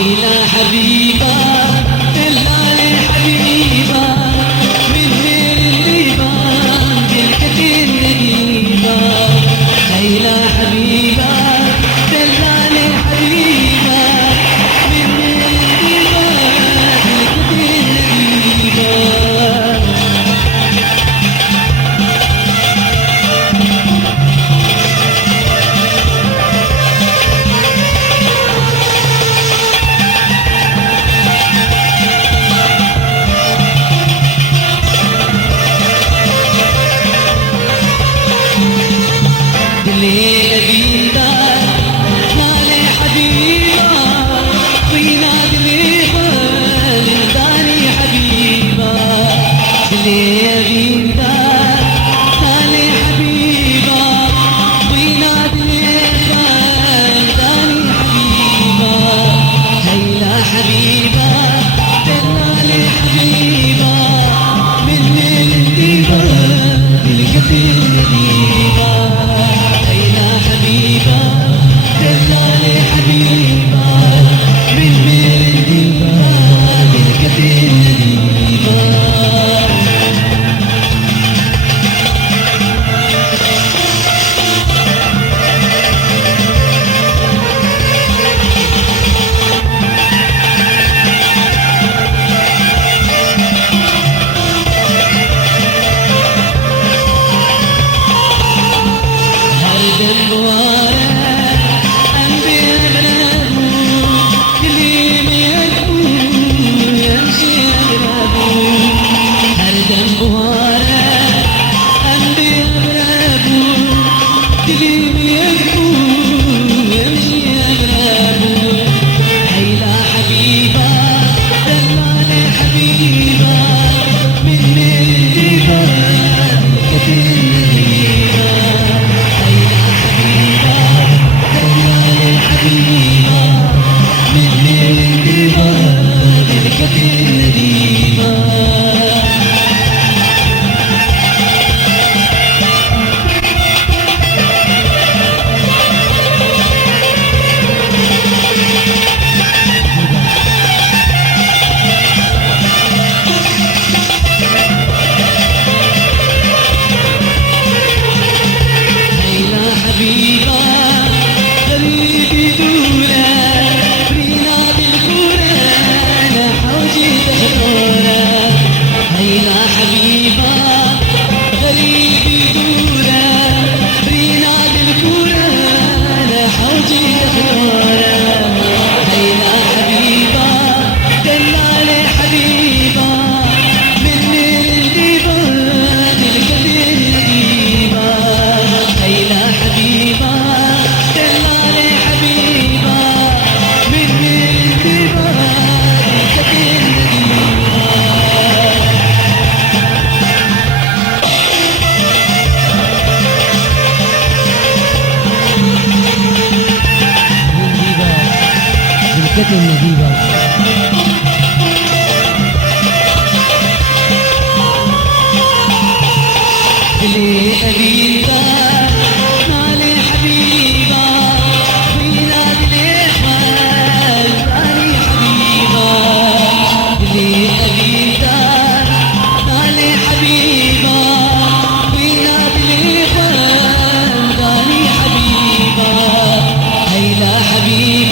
هيلا حبيبة دلالي حبيبة من الليبة بالكتير نديبة هيلا حبيبة دلالي حبيبة من الليبة بالكتير نديبة الليلة بيدار مالي حبيبة وينادي ليبة لنداني حبيبة الليلة بيدار مالي حبيبة وينادي ليبة لنداني حبيبة هيلا حبيبة دلالي حبيبة من الليبة بالكثير نديبة حبيبة دلالي حبيبة من الليبة بالكثير نديبة النجيبة اللي حبيبة مالي حبيبة وينادي ليبة مالي حبيبة اللي حبيبة مالي حبيبة وينادي ليبة مالي حبيبة هيلا حبيبة